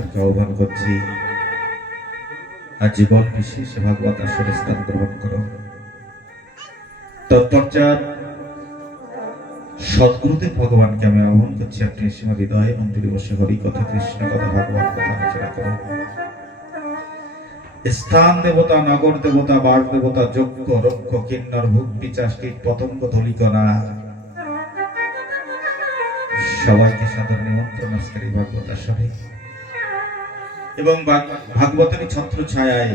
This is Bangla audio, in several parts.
ঈশ্বরকে আহ্বান করছি আর জীবন বিশেষে ভাগবত আসরে স্থান গ্রহণ করো। তৎপশ্চাৎ সদ্গুরুদেব ভগবানকে আমি আহ্বান করছি, আপনি এসে আমার হৃদয়ে মন্দিরে বসে হরি কথা, কৃষ্ণ কথা, ভাগবত কথা আলোচনা করো। স্থান দেবতা, নগর দেবতা, বাস দেবতা, যজ্ঞ রক্ষ কিন্নর ভূত পিচাস কীট পতঙ্গ ধূলিকণা সবাইকে সাদর নিমন্ত্রণ আজকের এই ভাগবত আসরে এবং ভাগবতের ছত্র ছায়ায়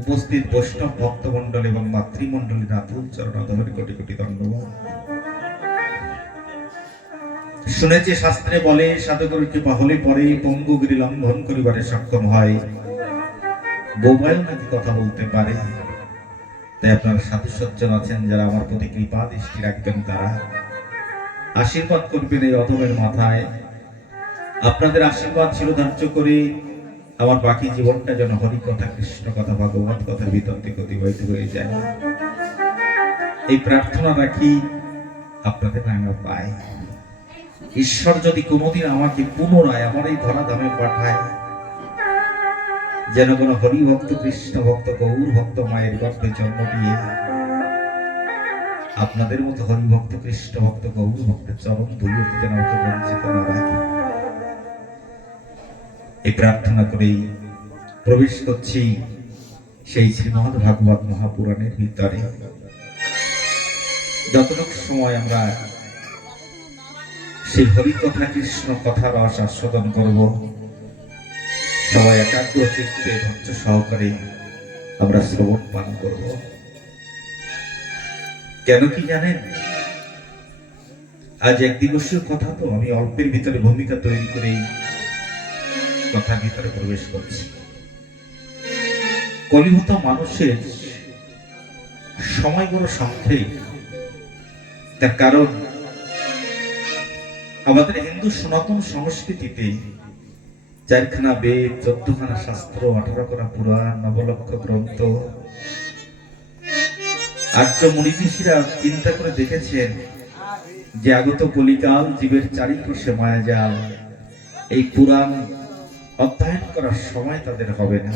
উপস্থিত বৈষ্ণব ভক্তমণ্ডল এবং মাতৃমণ্ডলী নাথুল চরণাধরে কোটি কোটি ধন্যবাদ। শুনেছি শাস্ত্রে বলে সাধকের কৃপা হলে পরে পঙ্গুগিরি লঙ্ঘন করিবারে সক্ষম হয়, বোবায়ও নাকি কথা বলতে পারে। তাই আপনারা সাধু সজ্জন আছেন যারা আমার প্রতি কৃপা দৃষ্টি রাখবেন, তারা আশীর্বাদ করবেন এই অধমের মাথায়। আপনাদের আশীর্বাদ শিরোধার্য করে আমার বাকি জীবনটা যেন হরি কথা, কৃষ্ণ কথা, ভাগবত কথার ভিতর থেকে অতিবাহিত হয়ে যায়, এই প্রার্থনা রাখি আপনাদের রাঙা পায়। ঈশ্বর যদি কোনোদিন আমাকে পুনরায় আমার এই ধরাধামে পাঠায়, যেন কোনো হরি ভক্ত, কৃষ্ণ ভক্ত, গৌর ভক্ত মায়ের গর্ভে জন্ম দিয়ে আপনাদের মতো হরি ভক্ত, কৃষ্ণ ভক্ত, গৌর ভক্তের চরণ ধুলিতে যেন আমাকে বঞ্চিত না রাখে, এই প্রার্থনা করেই প্রবেশ করছি সেই শ্রীমদ্ ভাগবত মহাপুরাণের ভিতরে। যতটুকু সময় আমরা সেই হরি কথা, কৃষ্ণ কথা রস আস্বাদন করব, সবাই একাগ্র চিত্তে ধৈর্য সহকারে আমরা শ্রবণ পান করব। কেন কি জানেন, আজ এক দিবসের কথা, তো আমি অল্পের ভিতরে ভূমিকা তৈরি করে কথার ভিতরে প্রবেশ করছি। কলিহত মানুষের সময় বড় সংক্ষেপ, তার কারণ আমাদের হিন্দু সনাতন সংস্কৃতিতে 4খানা বেদ, 14খানা শাস্ত্র, 18খানা পুরাণ, 9 লক্ষ গ্রন্থ। আর্য মুনিঋষিরা চিন্তা করে দেখেছেন যে আগত কলিকাল জীবের চারিপাশে মায়াজাল, এই পুরাণ অধ্যয়ন করার সময় তাদের হবে না।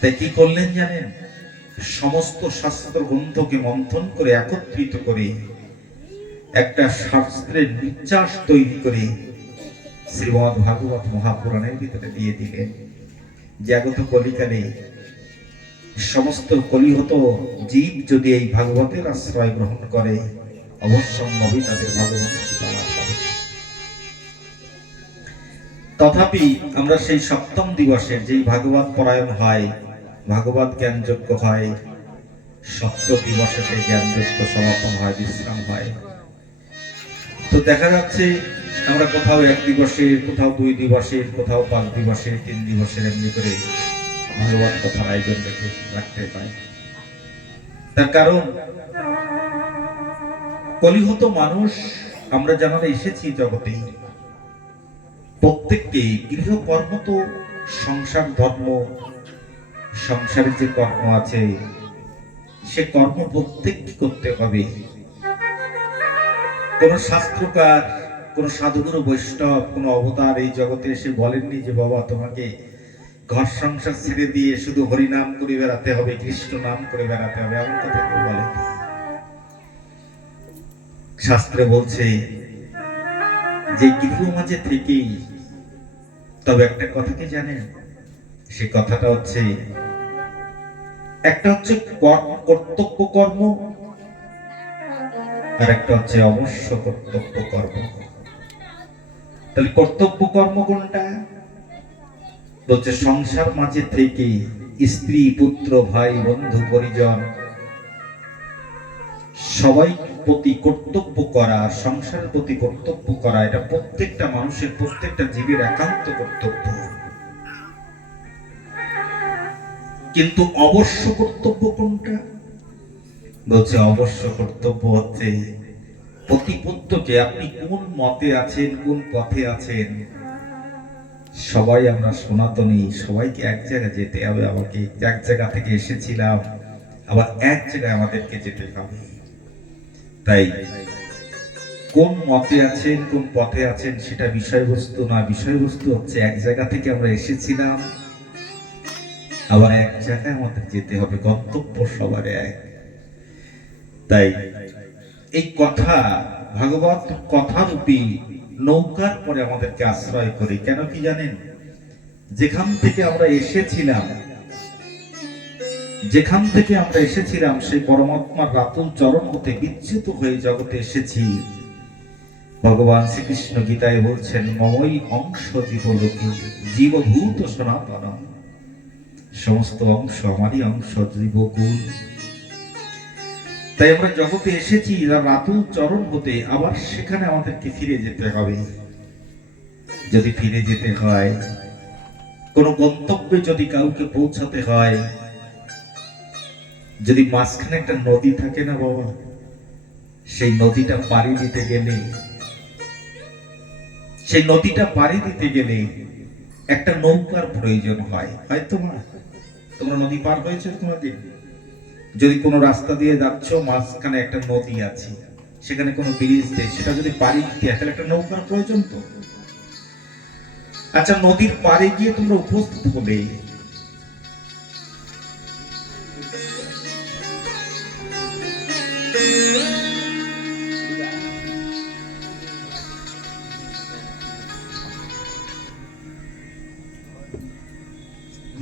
তাই কি করলেন জানেন, সমস্ত শাস্ত্র গ্রন্থকে মন্থন করে একত্রিত করে একটা শাস্ত্রের নির্যাস তৈরি করে শ্রীমদ্ ভাগবত মহাপুরাণের ভিতরে দিয়ে দিলেন। যে আগত কলিকালে সমস্ত কলিহত জীব যদি এই ভাগবতের আশ্রয় গ্রহণ করে, অবশ্যম্ভাবী তাদের ভগবান লাভ হবে। তথাপি আমরা সেই সপ্তম দিবসে যেই ভাগবত পরায়ণ হয়, ভাগবত জ্ঞানযজ্ঞ হয়, সপ্তম দিবসে সেই জ্ঞানযজ্ঞ সমাপন হয়, বিশ্রাম হয়। তো দেখা যাচ্ছে আমরা কোথাও 1 দিবসের, কোথাও 2 দিবসের, কোথাও 5 দিবসের, 3 দিবসের এমনি করে ভাগবত কথার আয়োজন রাখতে পাই। তার কারণ কলিহত মানুষ আমরা যারা এসেছি জগতে, প্রত্যেককে গৃহকর্ম, তো সংসার ধর্ম, সংসারে যে কর্ম আছে সে কর্ম প্রত্যেককে করতে হবে। কোন শাস্ত্রকার, কোন সাধুগুরু বৈষ্ণব, কোন অবতার এই জগতে এসে বলেননি যে বাবা তোমাকে ঘর সংসার ছেড়ে দিয়ে শুধু হরি নাম করে বেড়াতে হবে, কৃষ্ণ নাম করে বেড়াতে হবে, এমন কথা কেউ বলেনি। শাস্ত্রে বলছে যে গৃহ মাঝে থেকেই, তবে একটা কথা কি জানেন, সে কথাটা হচ্ছে, একটা হচ্ছে কর্তব্য কর্ম, আর একটা হচ্ছে অবশ্য কর্তব্য কর্ম। তাহলে কর্তব্য কর্ম কোনটা? বলছে সংসার মাঝে থেকে স্ত্রী, পুত্র, ভাই, বন্ধু, পরিজন সবাই প্রতি কর্তব্য করা, সংসারের প্রতি কর্তব্য করা, এটা প্রত্যেকটা মানুষের, প্রত্যেকটা জীবের একান্ত কর্তব্য। কিন্তু অবশ্য কর্তব্য কোনটা? বলছে অবশ্য কর্তব্য হচ্ছে প্রতিপত্তকে আপনি কোন মতে আছেন, কোন পথে আছেন। সবাই আমরা সনাতনী, সবাইকে এক জায়গায় যেতে হবে। আমাকে এক জায়গা থেকে এসেছিলাম, আবার এক জায়গায় আমাদেরকে যেতে হবে। তাই কোন মতে আছেন, কোন পথে আছেন সেটা বিষয়বস্তু না। বিষয়বস্তু হচ্ছে এক জায়গা থেকে আমরা এসেছিলাম, আবার এক জায়গায় আমাদের যেতে হবে, গন্তব্য সবার এক। তাই এই কথা, ভাগবত কথারূপী নৌকার পরে আমাদেরকে আশ্রয় করি। কেন কি জানেন? যেখান থেকে আমরা এসেছিলাম, সেই পরমাত্মার রাতুল চরণ হতে বিচ্যুত হয়ে জগতে এসেছি। ভগবান শ্রীকৃষ্ণ গীতায় বলছেন, মমই অংশ জীবলোকে জীবভূত সনাতন। সমস্ত অংশ আমারই অংশ, জীবকুল। তাই আমরা জগতে এসেছি রাতুল চরণ হতে, আবার সেখানে আমাদেরকে ফিরে যেতে হবে। যদি ফিরে যেতে হয়, কোন গন্তব্যে যদি কাউকে পৌঁছাতে হয়, যদি মাঝখানে একটা নদী থাকে না বাবা, সেই নদীটা পাড়ি দিতে গেলে একটা নৌকার প্রয়োজন হয়। হয়তো তোমরা নদী পার হয়েছে তোমাদের? যদি কোনো রাস্তা দিয়ে যাচ্ছ, মাঝখানে একটা নদী আছে, সেখানে কোনো ব্রিজ নেই, সেটা যদি পাড়ি দিতে হয় তাহলে একটা নৌকার প্রয়োজন তো। আচ্ছা, নদীর পাড়ে গিয়ে তোমরা উপস্থিত হলে,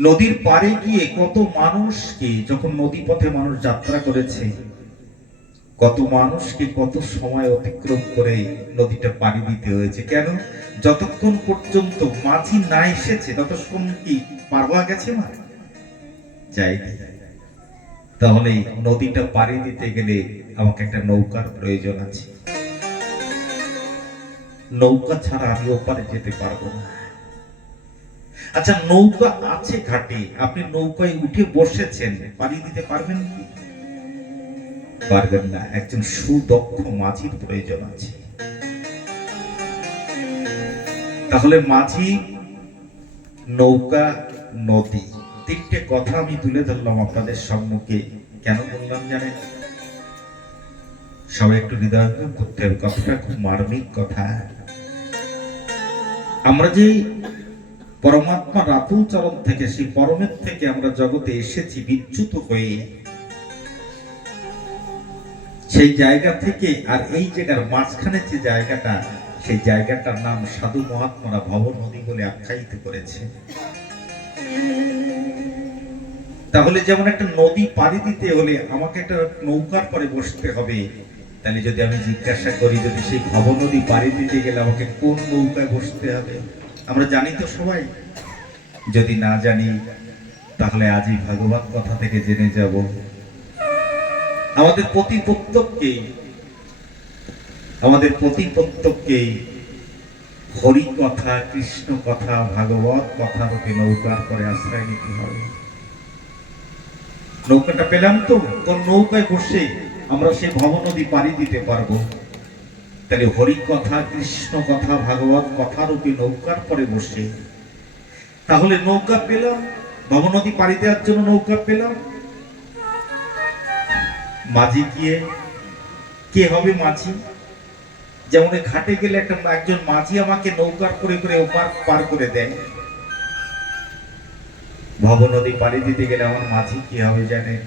নদীর পাড়ে গিয়ে কত মানুষকে, যখন নদী পথে মানুষ যাত্রা করেছে, কত মানুষকে কত সময় অতিক্রম করে নদীটা পাড়ি দিতে হয়েছে। কেন? যতক্ষণ পর্যন্ত মাঝি না এসেছে ততক্ষণ কি পার হওয়া গেছে না? যায়নি। তাহলে নদীটা পাড়ি দিতে গেলে আমাকে একটা নৌকার প্রয়োজন আছে। নৌকা ছাড়া আমি ওপারে যেতে পারবো না। আচ্ছা, নৌকা আছে ঘাটে, আপনি নৌকায় উঠে বসেছেন, পাড়ি দিতে পারবেন কি? পারবেন না। একজন সুদক্ষ মাঝির প্রয়োজন আছে। তাহলে মাঝি, নৌকা, নদী, তিনটে কথা আমি তুলে ধরলাম আপনাদের সম্মুখে। কেন বললাম জানেন? সবাই একটু হৃদয় করতে হবে, কথাটা খুব মার্মিক কথা। আমরা যে পরমাত্মা রাতুল চরণ থেকে, সেই পরমের থেকে আমরা জগতে এসেছি বিচ্যুত হয়ে, সেই জায়গা থেকে আর এই জায়গার মাঝখানে যে জায়গাটা, সেই জায়গাটার নাম সাধু মহাত্মারা ভব নদী বলে আখ্যায়িত করেছে। তাহলে যেমন একটা নদী পাড়ি দিতে হলে আমাকে একটা নৌকার পরে বসতে হবে, তাহলে যদি আমি জিজ্ঞাসা করি, যদি সেই ভব নদী পাড়ি দিতে গেলে আমাকে কোন নৌকায় বসতে হবে, আমরা জানি তো সবাই? যদি না জানি, তাহলে আজই ভাগবত কথা থেকে জেনে যাব। আমাদের প্রতিপত্তকে হরি কথা, কৃষ্ণ কথা, ভাগবত কথা রূপে নৌকার পরে আশ্রয় নিতে হবে। নৌকাটা পেলাম তো, কোন নৌকায় বসে আমরা সেই ভব নদী পাড়ি দিতে পারবো। তাহলে হরি কথা, কৃষ্ণ কথা, ভাগবত কথা রূপে নৌকার পরে বসে, তাহলে নৌকা পেলাম, ভব নদী পাড়ি দেওয়ার জন্য নৌকা পেলাম। মাঝি কে হবে মাঝি? যেমন ঘাটে গেলে একজন মাঝি আমাকে নৌকার করে করে ওপার পার করে দেয়। ভব নদী পাড়ি দিতে গেলে আমার মাঝি কি হবে জানেন?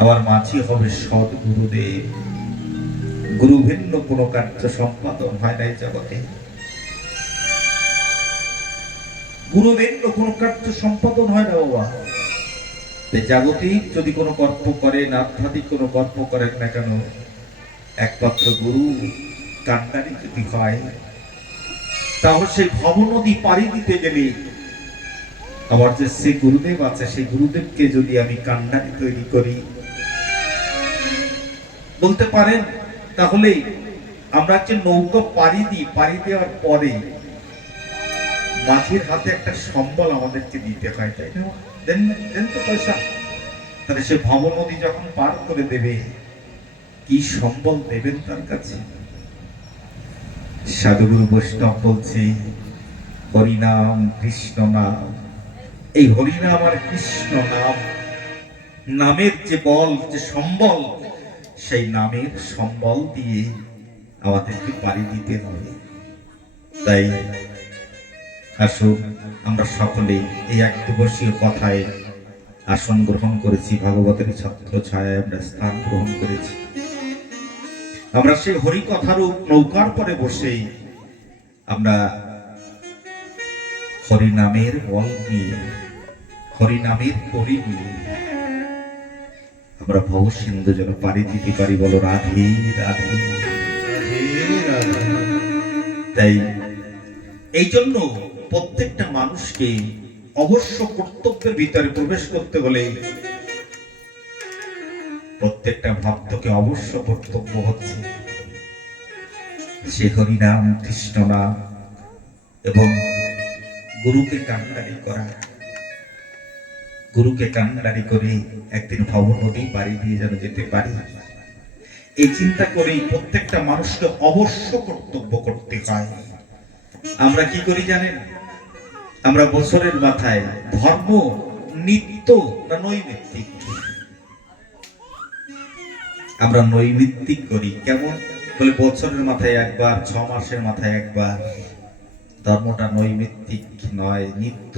আমার মাঝি হবে সৎ গুরুদেব। গুরু ভিন্ন কোনো কার্য সম্পাদন হয় না এই জগতে। গুরু ভিন্ন কোনো কার্য সম্পাদন হয় না বাবা। জাগতিক যদি কোনো কর্ম করেন, আধ্যাত্মিক কোনো কর্ম করেন না কেন, একমাত্র গুরু কান্ডারি যদি হয়, তাহলে সেই ভব নদী পাড়ি দিতে গেলে আমার যে সেই গুরুদেব আছে, সেই গুরুদেবকে যদি আমি কান্ডারি তৈরি করি, বলতে পারেন, তাহলে আমরা যে নৌকা পাড়ি দিই, পাড়ি দেওয়ার পরে মাঝির হাতে একটা সম্বল আমাদেরকে দিতে হয়, তাই না? দেন তো পয়সা। তাহলে সে ভব নদী যখন পার করে দেবে, কি সম্বল দেবেন তার কাছে? সাধুগুরু বৈষ্ণব বলছে, হরিনাম কৃষ্ণ নাম। এই হরিনাম আর কৃষ্ণ নামের যে বল, যে সম্বল, সেই নামের সম্বল দিয়ে আমাদেরকে পাড়ি দিতে হবে। তাই আসুন আমরা সকলেই এই এক দিবসীয় কথায় আসন গ্রহণ করেছি, ভাগবতের ছত্র ছায়ায় আমরা স্থান গ্রহণ করেছি। আমরা সেই হরিকথারূপ নৌকার পরে বসেই আমরা হরিনামের বল নিয়ে, হরিনামের করি নিয়ে আমরা ভব সিন্ধু যেন পাড়ি দিতে পারি। বলো রাধে রাধে রাধে রাধে। তাই এই জন্য প্রত্যেকটা মানুষকে অবশ্য কর্তব্যের ভিতরে প্রবেশ করতে হলে প্রত্যেকটা ভক্তকে অবশ্য কর্তব্য হচ্ছে সে হরিনাম, কৃষ্ণ নাম এবং গুরুকে কান্ডারি করা। গুরুকে কান্ডারি করে একদিন ভব নদী পাড়ি দিয়ে যেন যেতে পারি, এই চিন্তা করেই প্রত্যেকটা মানুষকে অবশ্য কর্তব্য করতে হয়। আমরা কি করি জানেন? আমরা বছরের মাথায় ধর্ম নিত্য না নৈমিত্তিক? আমরা নৈমিত্তিক করি। কেমন? বলে বছরের মাথায় একবার, 6 মাসের মাথায় একবার। ধর্মটা নৈমিত্তিক নয়, নিত্য,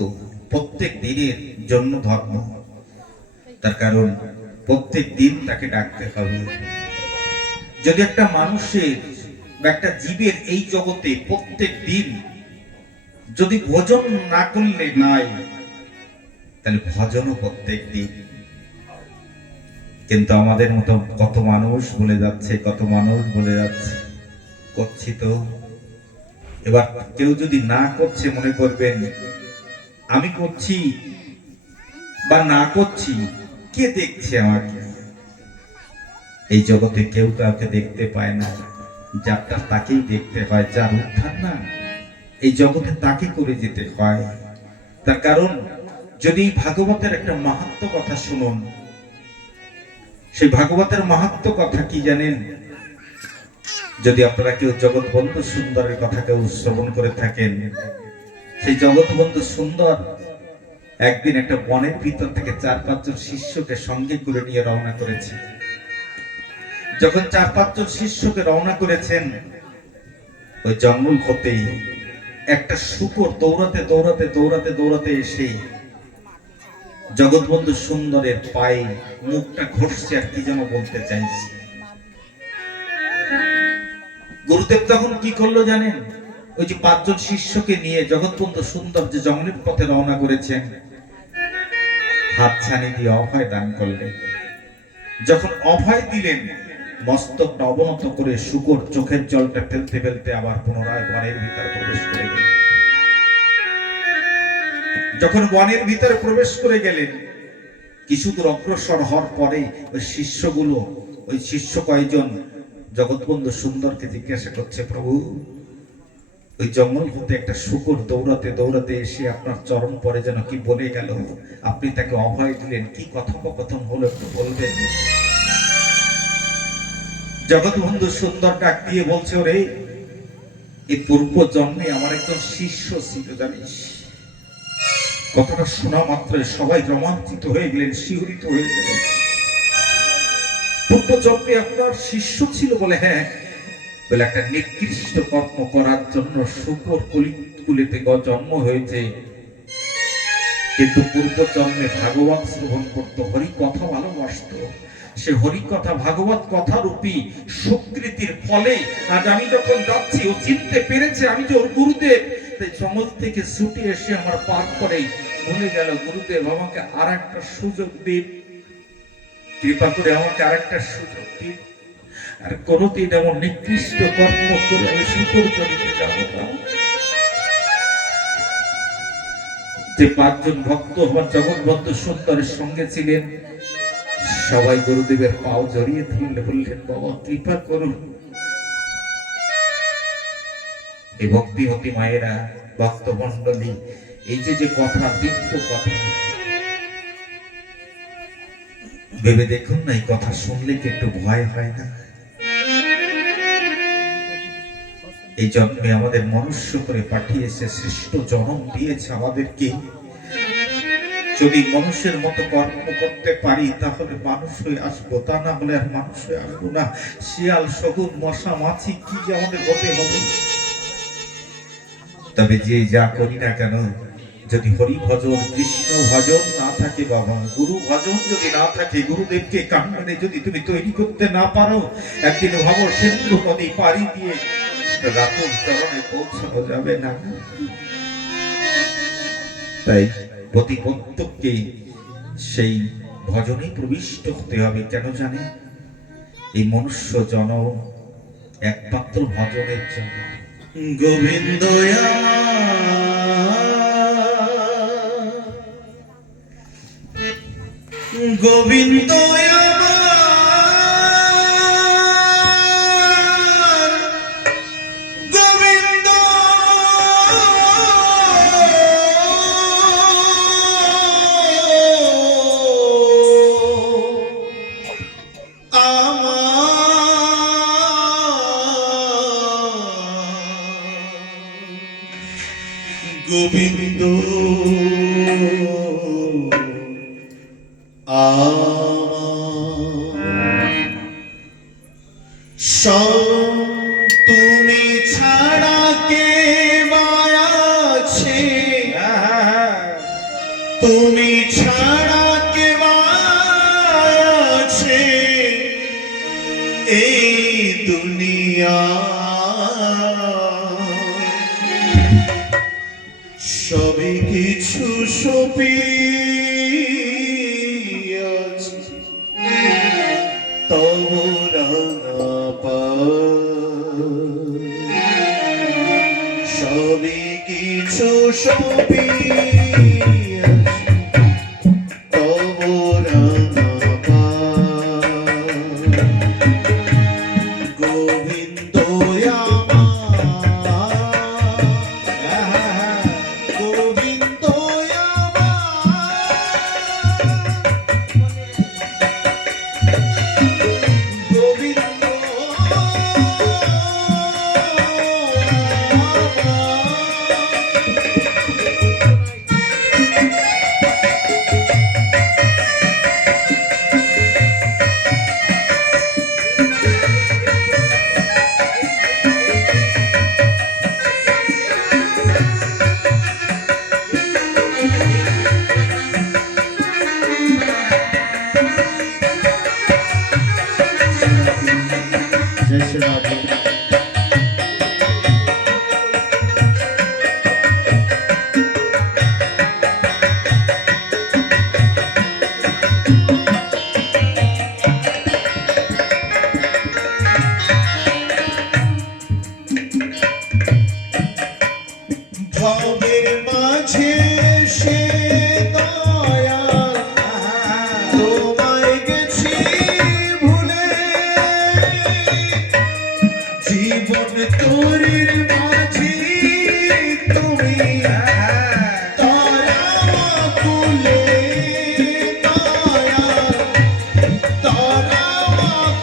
প্রত্যেক দিনের জন্য ধর্ম। তার কারণ প্রত্যেক দিন তাকে ডাকতে হবে। যদি একটা মানুষের বা একটা জীবের এই জগতে প্রত্যেক দিন যদি ভোজন না করলে নাই, তাহলে ভজনও প্রত্যেক দিন। কিন্তু আমাদের মতো কত মানুষ বলে যাচ্ছে, কত মানুষ বলে যাচ্ছে করছি তো। এবার কেউ যদি না করছে, মনে করবেন আমি করছি বা না করছি, কে দেখছে আমাকে? এই জগতে কেউ কাউকে দেখতে পায় না, যারটা তাকেই দেখতে হয়। যার উদ্ধার না এই জগতে তাকে করে যেতে হয়। তার কারণ যদি ভাগবতের একটা মাহাত্ম্য কথা শুনুন, সেই ভাগবতের মাহাত্ম্য কথা কি জানেন? যদি আপনারা কেউ জগৎবন্ধু সুন্দরের কথা কেউ শ্রবণ করে থাকেন, সেই জগৎবন্ধু সুন্দর একদিন একটা বনের ভিতর থেকে 4-5 জন শিষ্যকে সঙ্গে করে নিয়ে রওনা করেছে। যখন 4-5 জন শিষ্যকে রওনা করেছেন, ওই জঙ্গল হতে একটা শূকর দৌড়াতে দৌড়াতে দৌড়াতে দৌড়াতে এসে জগৎবন্ধু সুন্দরের পায়ে মুখটা ঘষছে আর কি যেন বলতে চাইছে। গুরুদেব তখন কি করলো জানেন? ওই যে 5 জন শিষ্যকে নিয়ে জগৎবন্ধু সুন্দর যে জঙ্গলের পথে রওনা করেছেন, হাত ছানি দিয়ে অভয় দান করলেন। যখন অভয় দিলেন, মস্তকটা অবনত করে শূকর চোখের জলটা ফেলতে ফেলতে আবার পুনরায় বনের ভিতরে প্রবেশ করে গেলেন। যখন বনের ভিতরে প্রবেশ করে গেলেন, কিছু দূর অগ্রসর হওয়ার পরে ওই শিষ্যগুলো, ওই শিষ্য কয়েকজন জগৎবন্ধু সুন্দরকে জিজ্ঞাসা করছে, প্রভু ওই জঙ্গল হতে একটা শূকর দৌড়াতে দৌড়াতে এসে আপনার চরণ পরে যেন কি বলে গেল, আপনি তাকে অভয় দিলেন, কি কথোপকথন হলো একটু বলবেন? জগৎবন্ধু সুন্দর ডাক দিয়ে বলছে, ওরে এই পূর্ব জন্মে আমার একজন শিষ্য ছিল জানিস। কথাটা শোনা মাত্র সবাই রোমাঞ্চিত হয়ে গেলেন, শিহরিত হয়ে গেলেন। পূর্ব জন্মে আপনার শিষ্য ছিল? বলে হ্যাঁ। বলে একটা নিকৃষ্ট কর্ম করার জন্য শূকর কুলেতে জন্ম হয়েছে, কিন্তু পূর্ব জন্মে ভাগবত শ্রবণ করত, হরি কথা ভালোবাসত। সে হরি কথা ভাগবত কথা রূপী সুকৃতির ফলে আজ আমি যখন যাচ্ছি, ও চিনতে পেরেছে আমি যে ওর গুরুদেব। তাই জঙ্গল থেকে ছুটে এসে আমার পার করেই বলে গেল, গুরুদেব আমাকে আর একটা সুযোগ দিন, কৃপা করে আমাকে আর একটা সুযোগ দিন, আর কোনদিন এমন নিকৃষ্ট কর্ম করে আমি শূকর জনিতে যাব না। যে 5 জন ভক্ত আমার জগৎবন্ধু সুন্দরের সঙ্গে ছিলেন, সবাই গুরুদেবের পাও জড়িয়ে ধরলে বললেন, বাবা কৃপা করুন। এই ভক্তিমতী মায়েরা, ভক্তমণ্ডলী, এই যে কথা, দিব্য কথা, ভেবে দেখুন না, এই কথা শুনলে কি একটু ভয় হয় না? এই জন্মে আমাদের মনুষ্য করে পাঠিয়েছে, শ্রেষ্ঠ জন্ম দিয়েছে আমাদেরকে, যদি মানুষের মতো কর্ম করতে পারি তাহলে মানুষ হয়ে আসবো, তা না হলে আর মানুষ হয়ে আসবো না। শিয়াল, শগুন, মশা, মাছি কি যে আমাদের হতে হবে। তবে যে যা করি না কেন, যদি হরি ভজন, কৃষ্ণ ভজন না থাকে বাবা, গুরু ভজন যদি না থাকে, গুরুদেবকে কান্ডারে যদি তুমি তৈরি করতে না পারো, একদিন ভব সিন্ধু নদী পাড়ি দিয়ে রাতুল চরণে পৌঁছানো যাবে না। তাই প্রতি প্রত্যেককে সেই ভজনে প্রবিষ্ট হতে হবে। কেন জানে? এই মনুষ্য জন্ম একমাত্র ভজনের জন্য। গোবিন্দ গোবিন্দ গোবিন্দ তুমি ছাড়া কে আছে, তুমি ছাড়া কে আছে এই দুনিয়া। সবই কিছু সপিয়াছি তব রাঙা পায়ে, সবই কিছু সপিয়াছি তব রাঙা পায়ে। গোবিন্দ ভবের মাঝে সে দয়াল তোমায় গেছি ভুলে, জীবন তোরির মাঝে তুমি তারা কুলে দয়াল তারা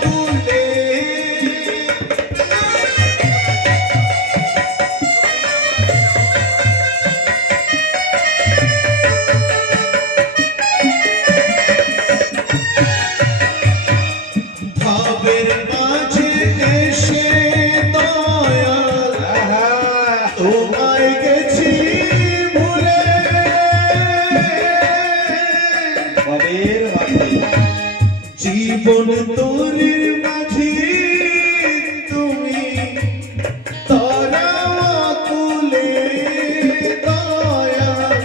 কুলে। ভবের মাঝে এসে দয়াল তোমায় গেছি ভুলে, ভবের মাঝে জীবন তোরির মাঝে তুমি তারা কুলে দয়াল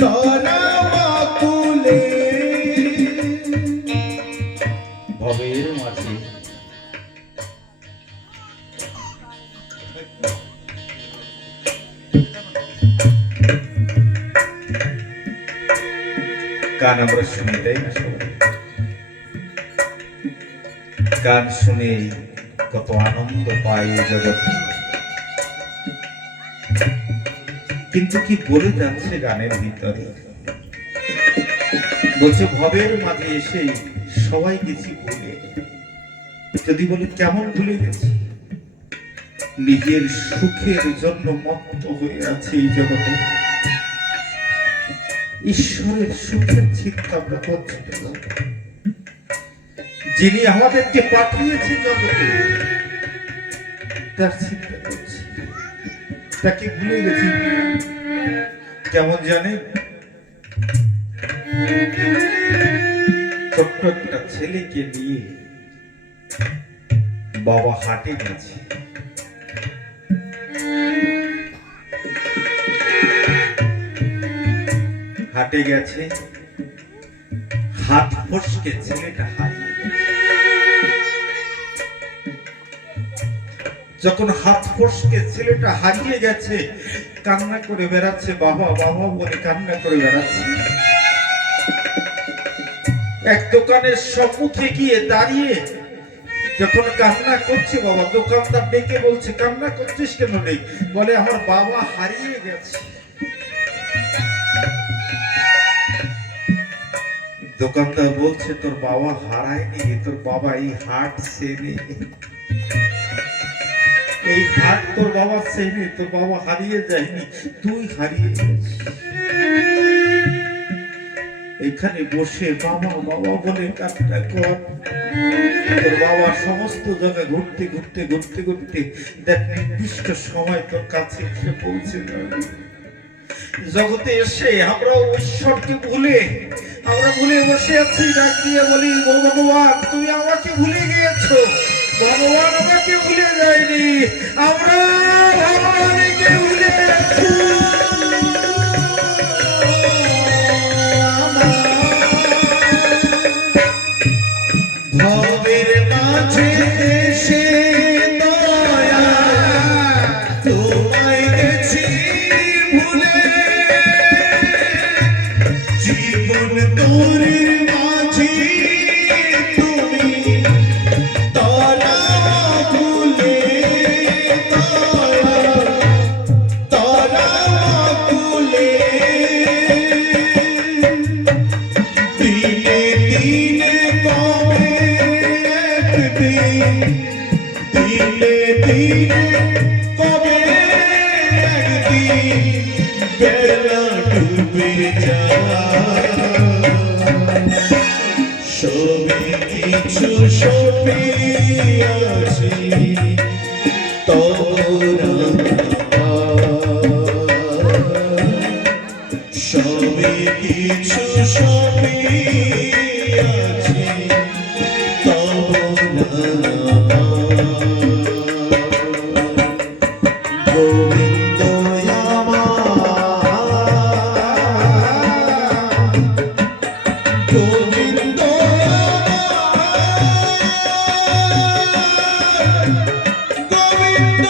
তারা কুলে। ভবের মাঝে গান আমরা শুনি, তাই না? গান শুনে কত আনন্দ পায় এই জগতে, কিন্তু কি বলে যাচ্ছে গানের ভিতরে? বলছে ভবের মাঝে এসে সবাই গেছি ভুলে। যদি বলে কেমন ভুলে গেছি? নিজের সুখের জন্য মত্ত হয়ে আছে এই জগতে। ঈশ্বরের সুখের চিন্তা আমরা করছি না। যিনি আমাদেরকে পাঠিয়েছে জগতে তার চিন্তা করছি, তাকে ভুলে গেছি। কেমন জানে, ছোট্ট একটা ছেলেকে নিয়ে বাবা হাটে গেছে। হাটে গেছে, হাত ফসকে ছেলেটা হারিয়ে গেছে। যখন হাত ফসকে ছেলেটা হারিয়ে গেছে, কান্না করে বেড়াচ্ছে, বাবা বাবা বলে কান্না করে বেড়াচ্ছে। এক দোকানের সম্মুখে গিয়ে দাঁড়িয়ে যখন কান্না করছে, বাবা দোকানদার ডেকে বলছে, কান্না করছিস কেন রে? বলে, আমার বাবা হারিয়ে গেছে। দোকানদার বলছে, তোর বাবা হারায়নি, তোর বাবা এই হাট চেনে। এই হাট তোর বাবা চেনে, তোর বাবা হারিয়ে যায়নি, তুই হারিয়ে গেছিস। এখানে বসে বাবা বাবা বলে কান্না কর। তোর বাবা সমস্ত জায়গায় ঘুরতে ঘুরতে ঘুরতে ঘুরতে দেখ নির্দিষ্ট সময় তোর কাছে এসে পৌঁছে যাবে। জগতে এসে আমরা ঈশ্বরকে আমরা ভুলে বসে আছি, ডাক দিয়ে বলি, ও ভগবান তুমি আমাকে ভুলে গিয়েছো। ভগবান আমাকে ভুলে যায়নি, আমরা ভগবানকে ভুলে গেছি। ভবের মাঝে এসে দয়া তোমায় গেছি ভুলে, জীবন তোরের মাঝে তুমি তলা ভুলে, তলা ভুলে। দিনে দিনে কবে একদিন, দিনে দিনে কবে একদিন বেলা ডুবে যায়। সবই কিছু সপিয়াছি তোরা, সবই কিছু সপিয়াছি তোরা। গোবিন্দ গোবিন্দ গোবিন্দ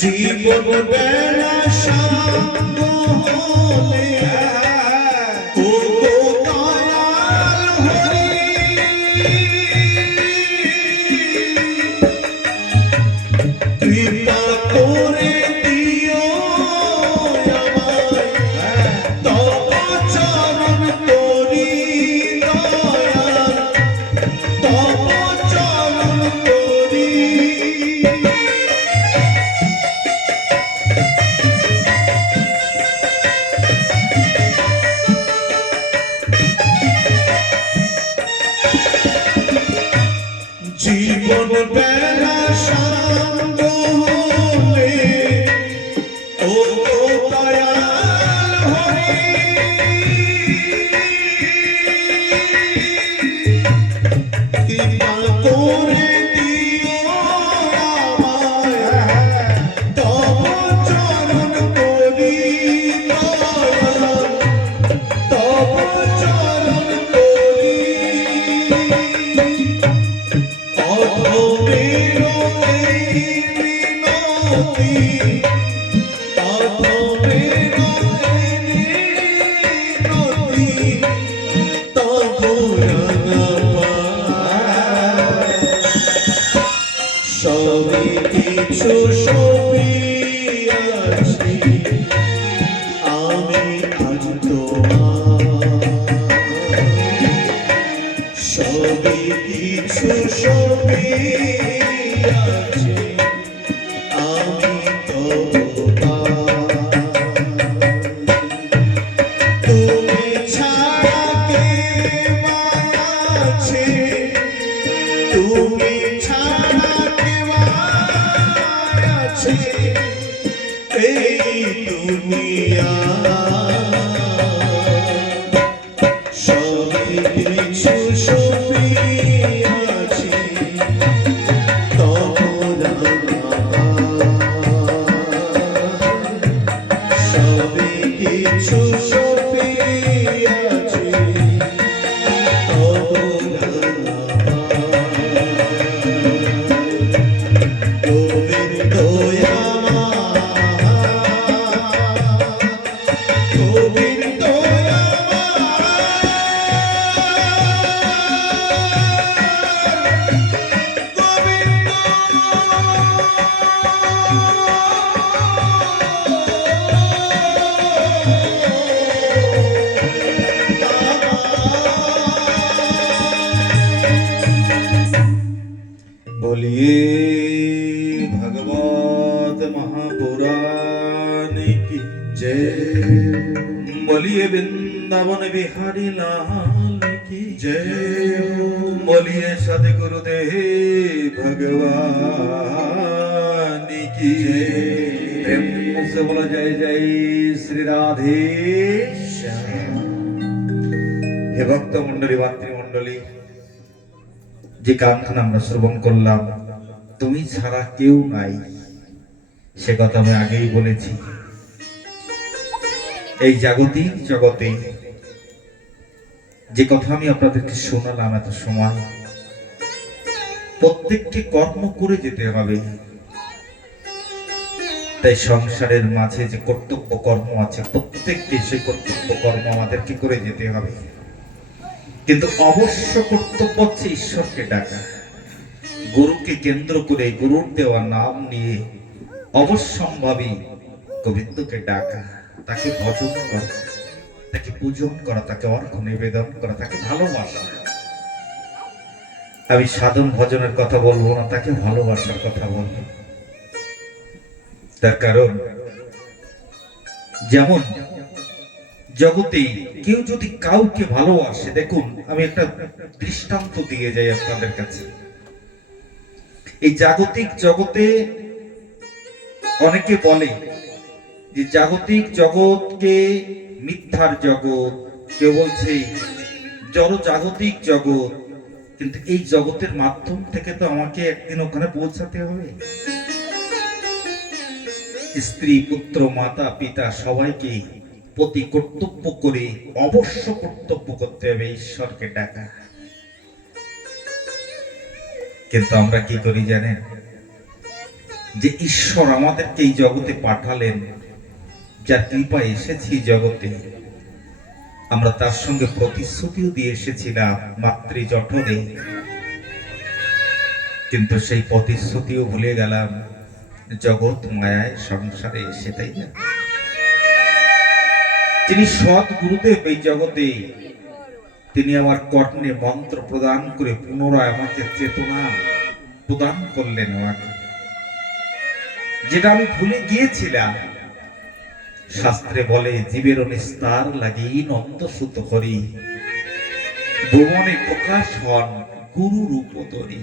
জীবন বেলা সাঙ্গ হলে ও দয়াল হরি, কৃপা করে দিও আমায়, তব চরণ তোরি দয়াল, তব চরণ তোরি। জীবন বেলা সাঙ্গ হলে ও দয়াল হরি, কৃপা করে দিও আমায়, কিছু সপিয়াছি আমি আজ তোমার, সবই কিছু সপিয়াছি আমি তোমার। তুমি ছাড়া কে আছে, তুমি ছাড়া এই দুনিয়া সবই কিছু সপিয়াছি তোরা, সবই কিছু সপিয়াছি তোরা। গোবিন্দ बोलिए भगवत महापुराण की जय, बोलिए वृंदावन बिहारी लाल की जय, बोलिए सदगुरुदेव भगवान की जय। प्रेम से बोला जय जय श्री राधे श्याम। हे भक्त मंडली मातृमंडली, যে গানখানা আমরা শ্রবণ করলাম, তুমি ছাড়া কেউ নাই, সে কথা আমি আগেই বলেছি। এই জাগতিক জগতে যে কথা আমি আপনাদেরকে শোনালাম এত সময়, প্রত্যেকটি কর্ম করে যেতে হবে। তাই সংসারের মাঝে যে কর্তব্য কর্ম আছে, প্রত্যেকটি সেই কর্তব্য কর্ম আমাদেরকে করে যেতে হবে। কিন্তু অবশ্য কর্তব্য হচ্ছে ঈশ্বরকে ডাকা, গুরুকে কেন্দ্র করে গুরুর দেওয়া নাম নিয়ে অবশ্যম্ভাবী গোবিন্দকে ডাকা, তাকে ভজন করা, তাকে পূজন করা, তাকে অর্ঘ্য নিবেদন করা, তাকে ভালোবাসা। আমি সাধন ভজনের কথা বলবো না, তাকে ভালোবাসার কথা বলবো। তার কারণ যেমন জগতে কেউ যদি কাউকে ভালোবাসে, দেখুন আমি একটা দৃষ্টান্ত দিয়ে যাই আপনাদের কাছে। এই জাগতিক জগতে অনেকে বলে যে জাগতিক জগৎকে মিথ্যার জগৎ, কেউ বলছে জড় জাগতিক জগৎ, কিন্তু এই জগতের মাধ্যম থেকে তো আমাকে একদিন ওখানে পৌঁছাতে হবে। স্ত্রী পুত্র মাতা পিতা সবাইকে প্রতি কর্তব্য করে অবশ্য কর্তব্য করতে হবে, ঈশ্বরকে ডাকা। কিন্তু আমরা কি করি জানেন, যে ঈশ্বর আমাদেরকে এই জগতে পাঠালেন, যার কৃপায় এসেছি জগতে, আমরা তার সঙ্গে প্রতিশ্রুতিও দিয়ে এসেছিলাম মাতৃ জঠরে, কিন্তু সেই প্রতিশ্রুতিও ভুলে গেলাম জগৎ মায়ায় সংসারে এসে। তাই না? যিনি সৎ গুরুদেব এই জগতে, তিনি আমার কর্ণে মন্ত্র প্রদান করে পুনরায় আমাকে চেতনা প্রদান করলেন, আমাকে যেটা আমি ভুলে গিয়েছিলাম। শাস্ত্রে বলে জীবের নিস্তার লাগি নন্দ সুত হরি, ভুবনে প্রকাশ হন গুরু রূপ ধরি।